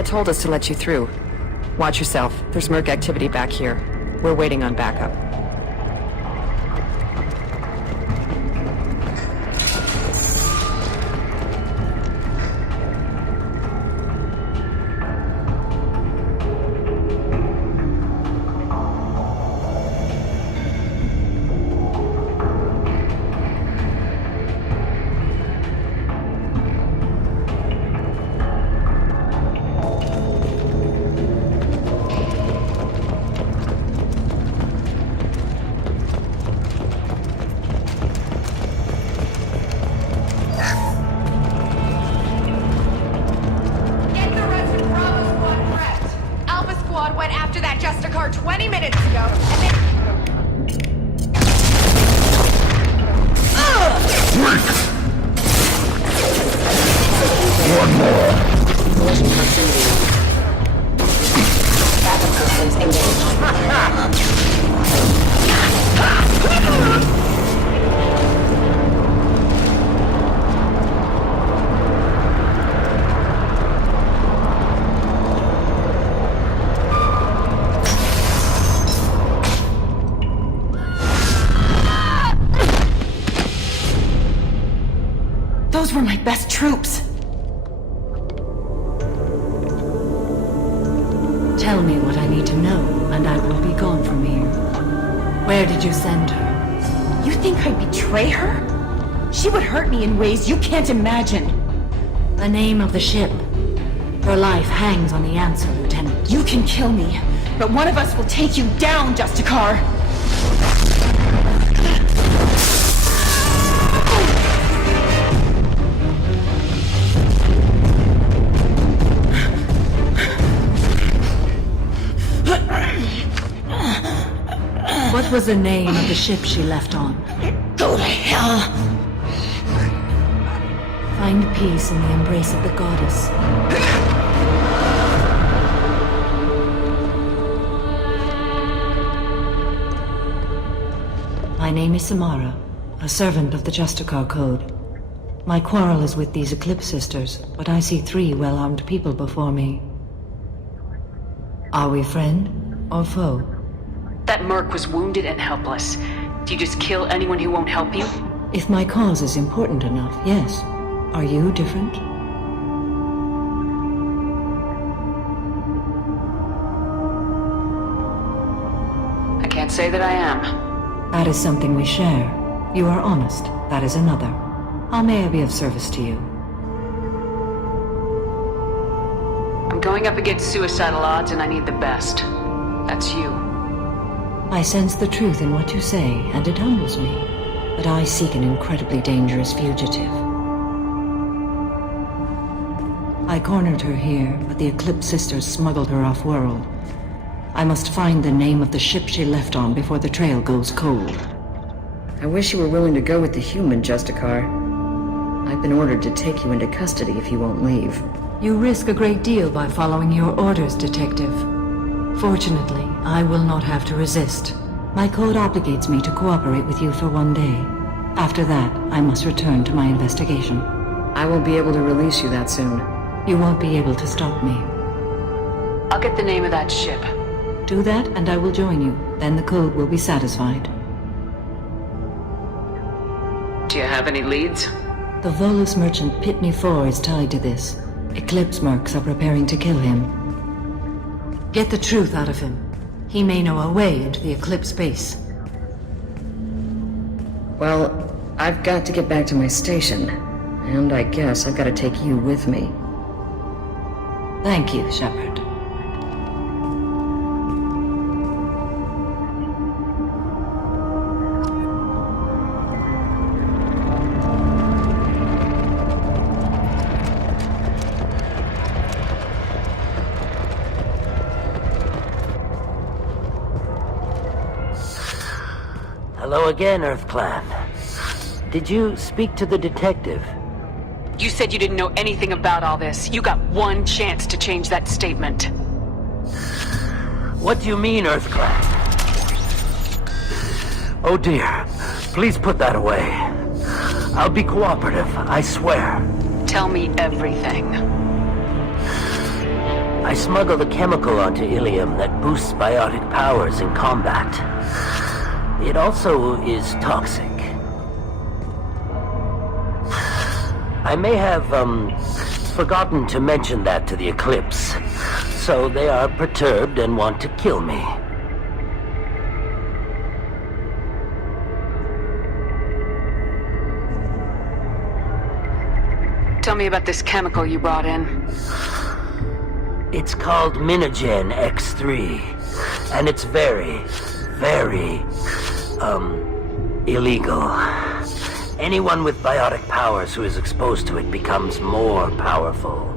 Naya told us to let you through. Watch yourself. There's Merc activity back here. We're waiting on backup. Went after that Justicar 20 minutes ago, and they... One more. Collision proximity. Backup systems engaged. Those were my best troops. Tell me what I need to know, and I will be gone from here. Where did you send her? You think I'd betray her? She would hurt me in ways you can't imagine. The name of the ship. Her life hangs on the answer, Lieutenant. You can kill me, but one of us will take you down, Justicar. What was the name of the ship she left on? Go to hell! Find peace in the embrace of the goddess. My name is Samara, a servant of the Justicar Code. My quarrel is with these Eclipse Sisters, but I see 3 well-armed people before me. Are we friend or foe? That Merc was wounded and helpless. Do you just kill anyone who won't help you? If my cause is important enough, yes. Are you different? I can't say that I am. That is something we share. You are honest. That is another. How may I be of service to you? I'm going up against suicidal odds and I need the best. That's you. I sense the truth in what you say, and it humbles me. But I seek an incredibly dangerous fugitive. I cornered her here, but the Eclipse Sisters smuggled her off-world. I must find the name of the ship she left on before the trail goes cold. I wish you were willing to go with the human, Justicar. I've been ordered to take you into custody if you won't leave. You risk a great deal by following your orders, Detective. Fortunately, I will not have to resist. My code obligates me to cooperate with you for 1 day. After that, I must return to my investigation. I won't be able to release you that soon. You won't be able to stop me. I'll get the name of that ship. Do that, and I will join you. Then the code will be satisfied. Do you have any leads? The Volus merchant Pitney 4 is tied to this. Eclipse mercs are preparing to kill him. Get the truth out of him. He may know a way into the Eclipse base. Well, I've got to get back to my station. And I guess I've got to take you with me. Thank you, Shepard. Hello again, Earth Clan. Did you speak to the detective? You said you didn't know anything about all this. You got 1 chance to change that statement. What do you mean, Earth Clan? Oh dear. Please put that away. I'll be cooperative, I swear. Tell me everything. I smuggled a chemical onto Ilium that boosts biotic powers in combat. It also is toxic. I may have, forgotten to mention that to the Eclipse, so they are perturbed and want to kill me. Tell me about this chemical you brought in. It's called Minogen X3, and it's very, very, illegal. Anyone with biotic powers who is exposed to it becomes more powerful.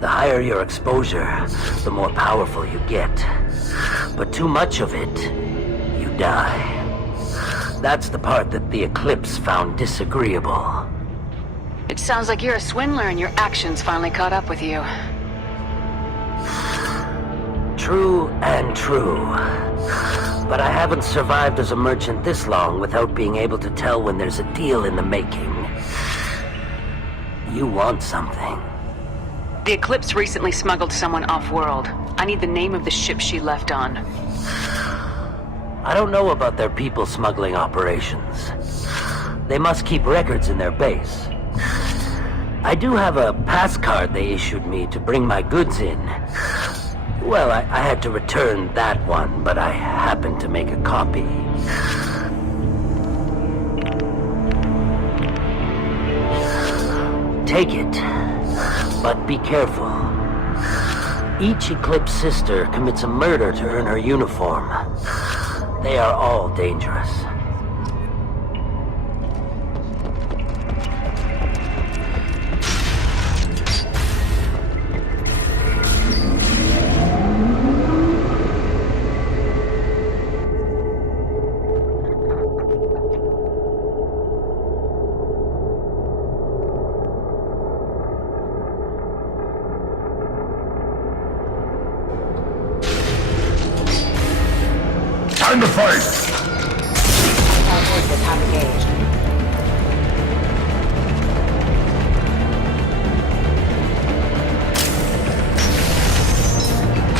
The higher your exposure, the more powerful you get. But too much of it, you die. That's the part that the Eclipse found disagreeable. It sounds like you're a swindler and your actions finally caught up with you. True and true. But I haven't survived as a merchant this long without being able to tell when there's a deal in the making. You want something. The Eclipse recently smuggled someone off-world. I need the name of the ship she left on. I don't know about their people smuggling operations. They must keep records in their base. I do have a pass card they issued me to bring my goods in. Well, I had to return that one, but I happened to make a copy. Take it, but be careful. Each Eclipse sister commits a murder to earn her uniform. They are all dangerous. Time to fight! Our forces have engaged.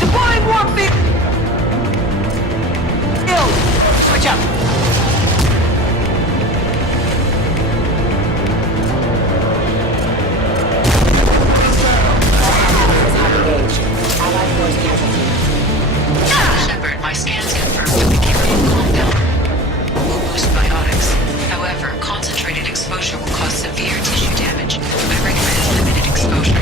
Deploying warp field! Switch up! Allied force casualty. Shepard, my scans confirm that the chemical compound will boost biotics. However, concentrated exposure will cause severe tissue damage. I recommend limited exposure.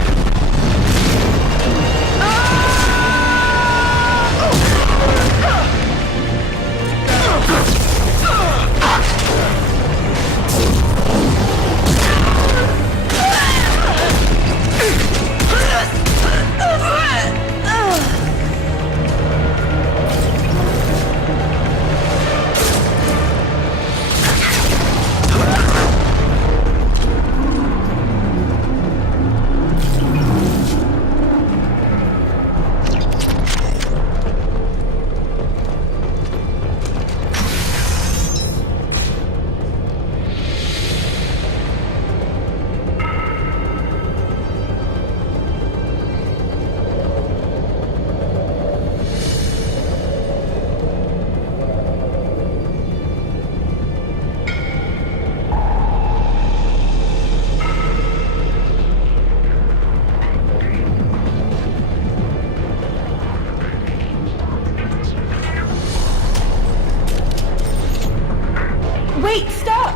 Wait, stop!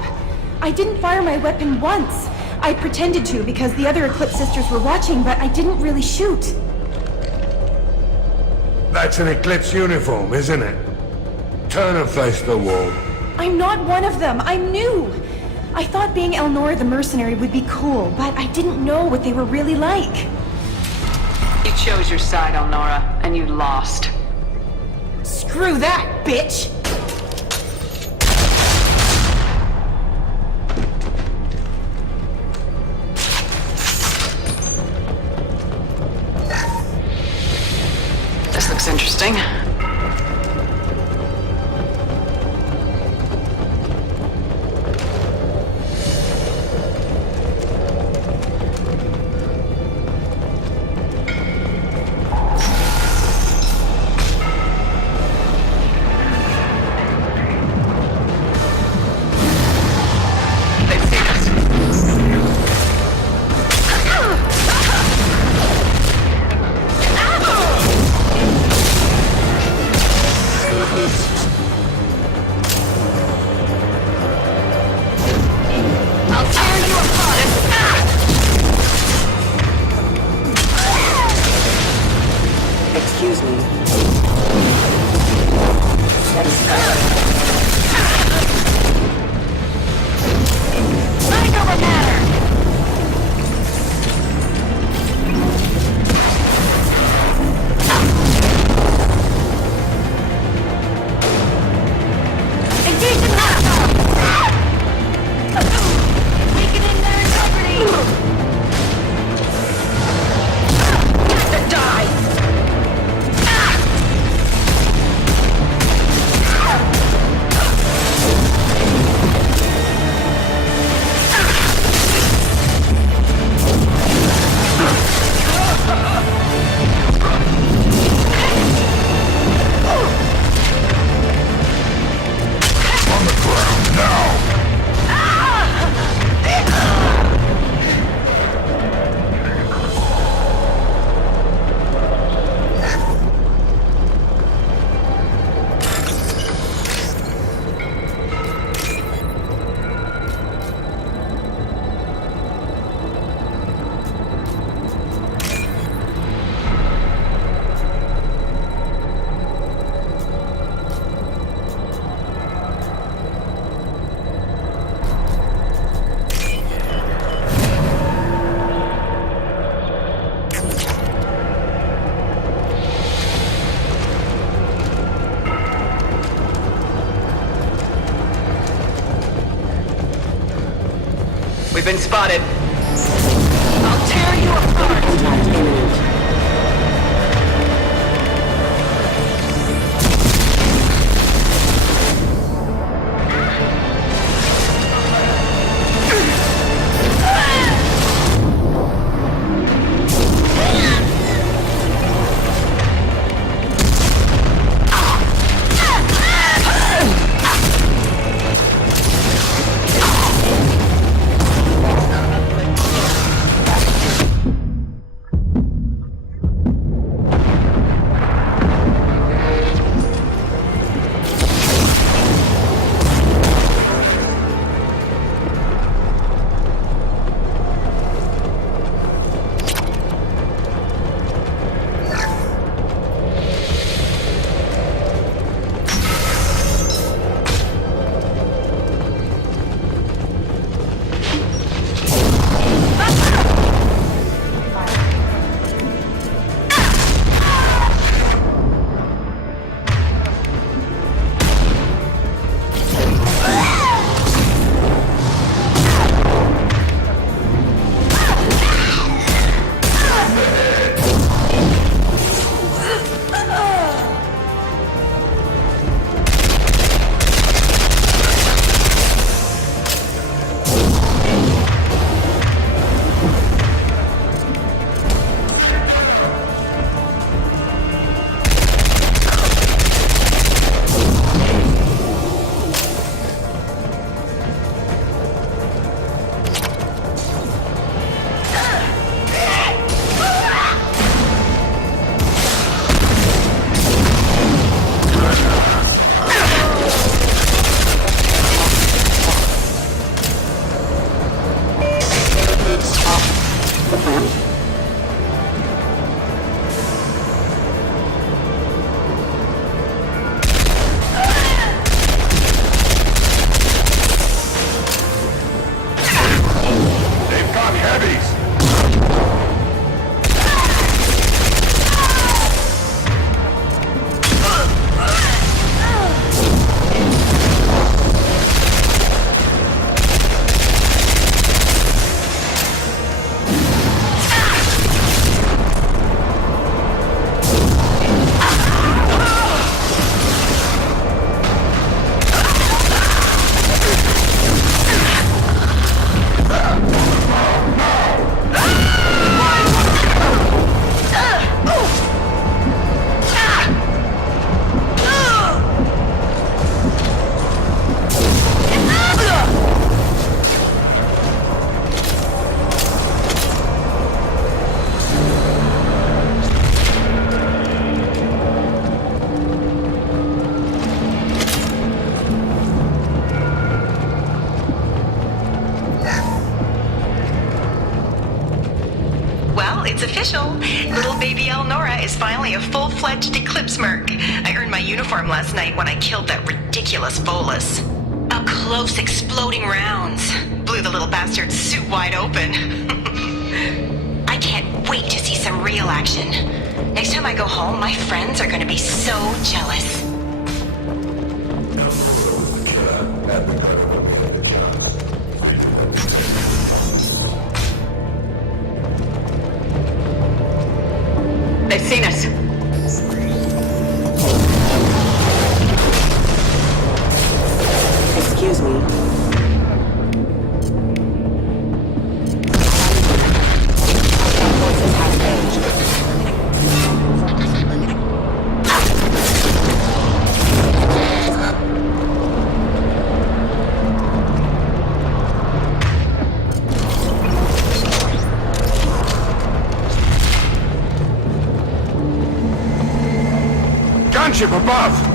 I didn't fire my weapon once. I pretended to because the other Eclipse sisters were watching, but I didn't really shoot. That's an Eclipse uniform, isn't it? Turn and face the wall. I'm not one of them. I'm new. I thought being Elnora the mercenary would be cool, but I didn't know what they were really like. You chose your side, Elnora, and you lost. Screw that, bitch! This looks interesting. Weakening their integrity! Time to die! We've been spotted. I'll tear you apart! Contact imminent. It's official. Little baby Elnora is finally a full-fledged Eclipse merc. I earned my uniform last night when I killed that ridiculous Volus. Up close, exploding rounds. Blew the little bastard's suit wide open. I can't wait to see some real action. Next time I go home, my friends are gonna be so jealous. Gunship above!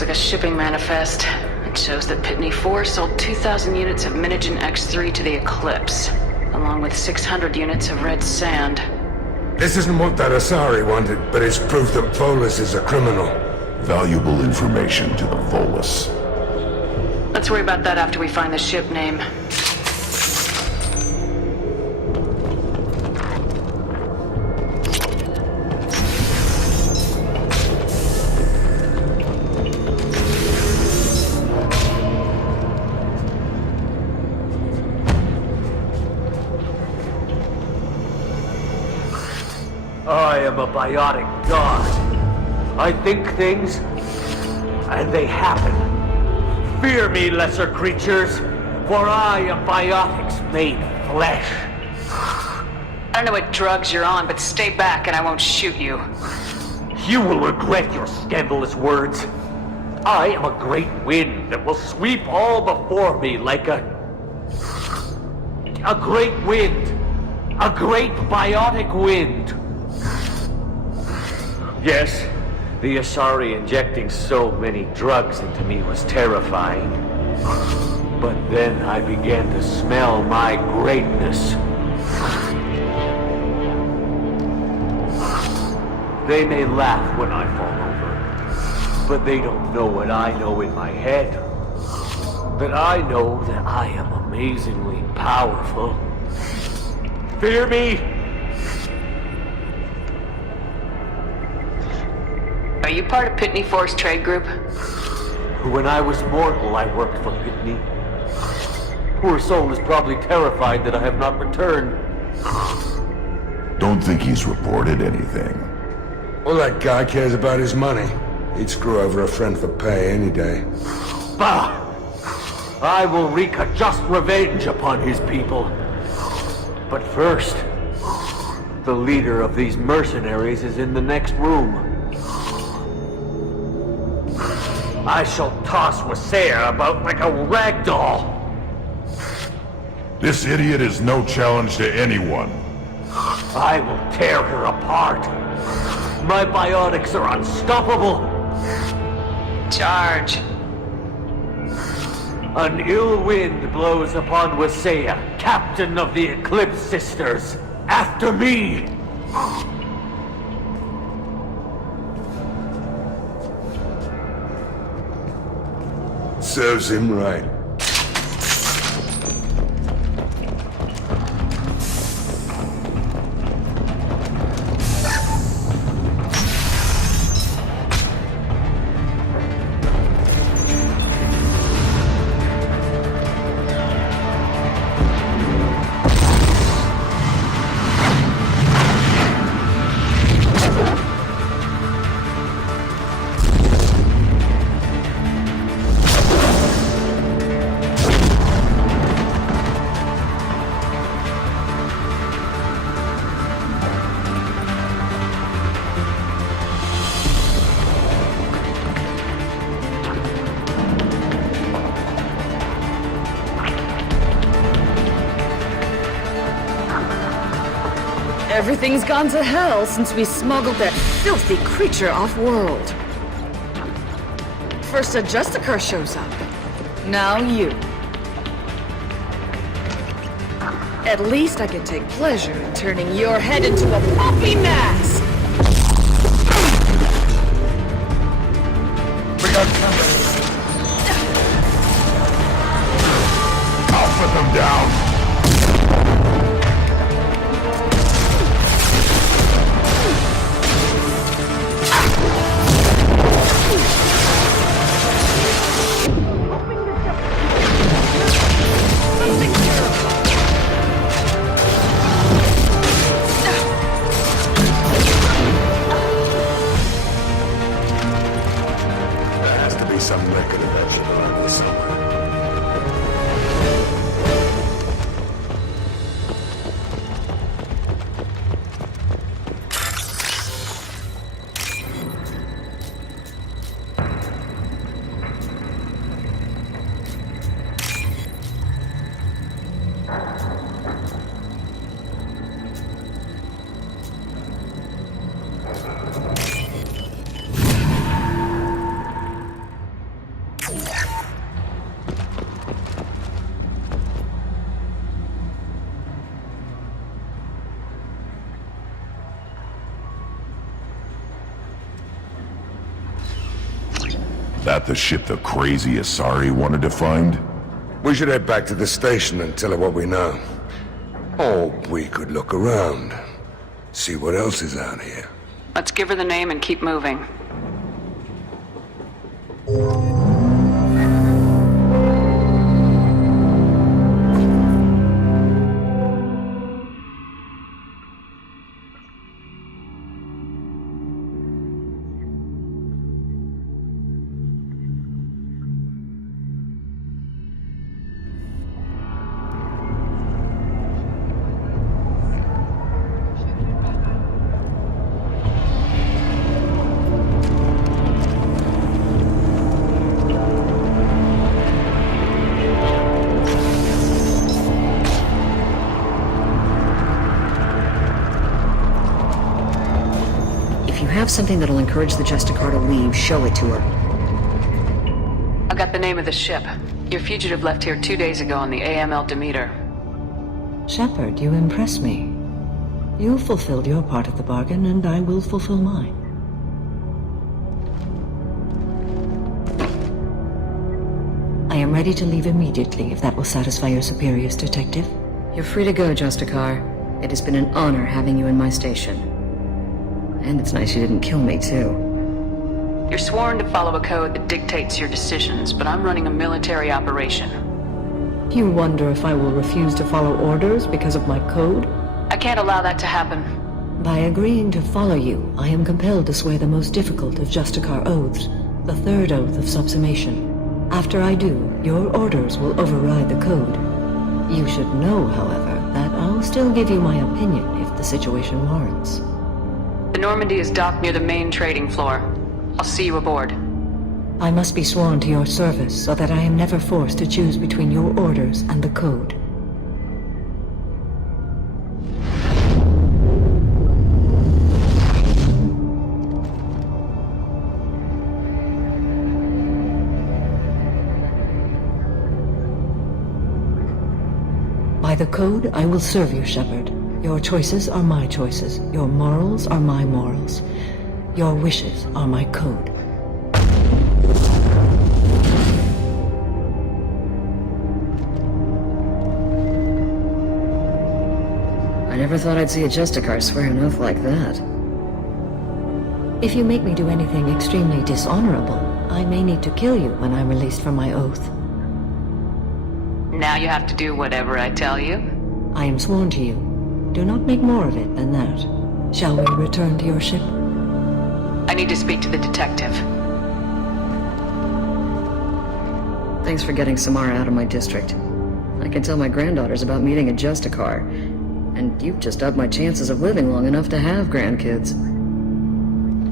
A shipping manifest. It shows that Pitney 4 sold 2,000 units of Minigen X3 to the Eclipse, along with 600 units of red sand. This isn't what that Asari wanted, but it's proof that Volus is a criminal. Valuable information to the Volus. Let's worry about that after we find the ship name. I am a biotic god. I think things, and they happen. Fear me, lesser creatures, for I am biotics made flesh. I don't know what drugs you're on, but stay back and I won't shoot you. You will regret your scandalous words. I am a great wind that will sweep all before me like a great wind. A great biotic wind. Yes, the Asari injecting so many drugs into me was terrifying. But then I began to smell my greatness. They may laugh when I fall over, but they don't know what I know in my head. That I know that I am amazingly powerful. Fear me? Are you part of Pitney 4's trade group? When I was mortal, I worked for Pitney. Poor soul is probably terrified that I have not returned. Don't think he's reported anything. All that guy cares about is money. He'd screw over a friend for pay any day. Bah! I will wreak a just revenge upon his people. But first, the leader of these mercenaries is in the next room. I shall toss Wasea about like a rag doll. This idiot is no challenge to anyone. I will tear her apart. My biotics are unstoppable. Charge. An ill wind blows upon Wasea, captain of the Eclipse Sisters. After me! Serves him right. Everything's gone to hell since we smuggled that filthy creature off-world. First a Justicar shows up. Now you. At least I can take pleasure in turning your head into a puppy mass! We got company. I'll put them down. Some record of that shit around here somewhere. That the ship the crazy Asari wanted to find? We should head back to the station and tell her what we know. Or we could look around. See what else is out here. Let's give her the name and keep moving. Have something that'll encourage the Justicar to leave, show it to her. I got the name of the ship. Your fugitive left here 2 days ago on the AML Demeter. Shepard, you impress me. You've fulfilled your part of the bargain, and I will fulfill mine. I am ready to leave immediately, if that will satisfy your superiors, Detective. You're free to go, Justicar. It has been an honor having you in my station. And it's nice you didn't kill me, too. You're sworn to follow a code that dictates your decisions, but I'm running a military operation. You wonder if I will refuse to follow orders because of my code? I can't allow that to happen. By agreeing to follow you, I am compelled to swear the most difficult of Justicar oaths, the third oath of subsumation. After I do, your orders will override the code. You should know, however, that I'll still give you my opinion if the situation warrants. The Normandy is docked near the main trading floor. I'll see you aboard. I must be sworn to your service so that I am never forced to choose between your orders and the code. By the code, I will serve you, Shepard. Your choices are my choices. Your morals are my morals. Your wishes are my code. I never thought I'd see a Justicar swear an oath like that. If you make me do anything extremely dishonorable, I may need to kill you when I'm released from my oath. Now you have to do whatever I tell you? I am sworn to you. Do not make more of it than that. Shall we return to your ship? I need to speak to the detective. Thanks for getting Samara out of my district. I can tell my granddaughters about meeting a Justicar, and you've just upped my chances of living long enough to have grandkids.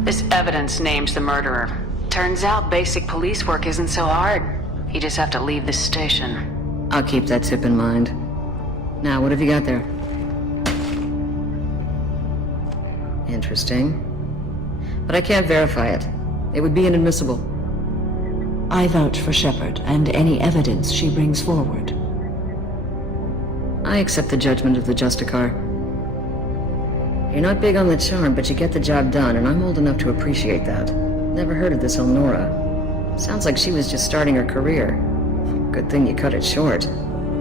This evidence names the murderer. Turns out basic police work isn't so hard. You just have to leave this station. I'll keep that tip in mind. Now, what have you got there? Interesting. But I can't verify it. It would be inadmissible. I vouch for Shepard and any evidence she brings forward. I accept the judgment of the Justicar. You're not big on the charm, but you get the job done, and I'm old enough to appreciate that. Never heard of this Elnora. Sounds like she was just starting her career. Good thing you cut it short.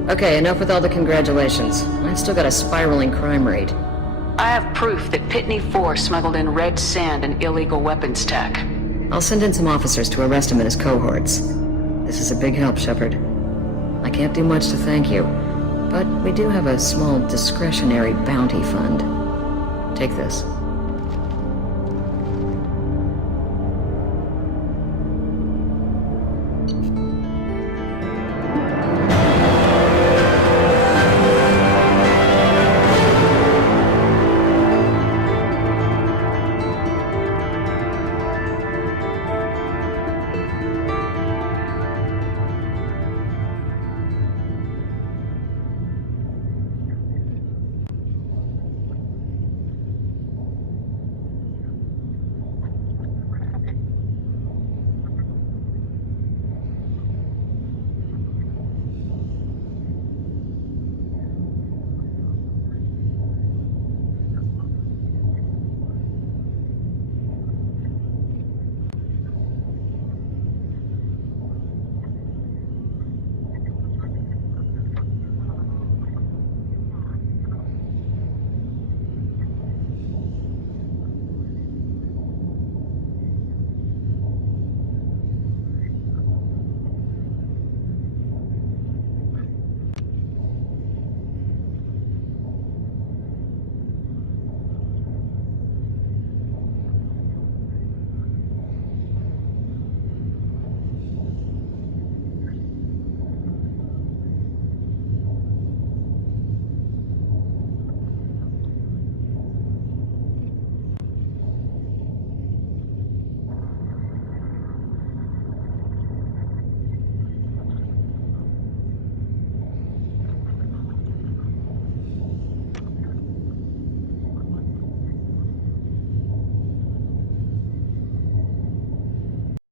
Okay, enough with all the congratulations. I've still got a spiraling crime rate. I have proof that Pitney 4 smuggled in red sand and illegal weapons tech. I'll send in some officers to arrest him and his cohorts. This is a big help, Shepard. I can't do much to thank you, but we do have a small discretionary bounty fund. Take this.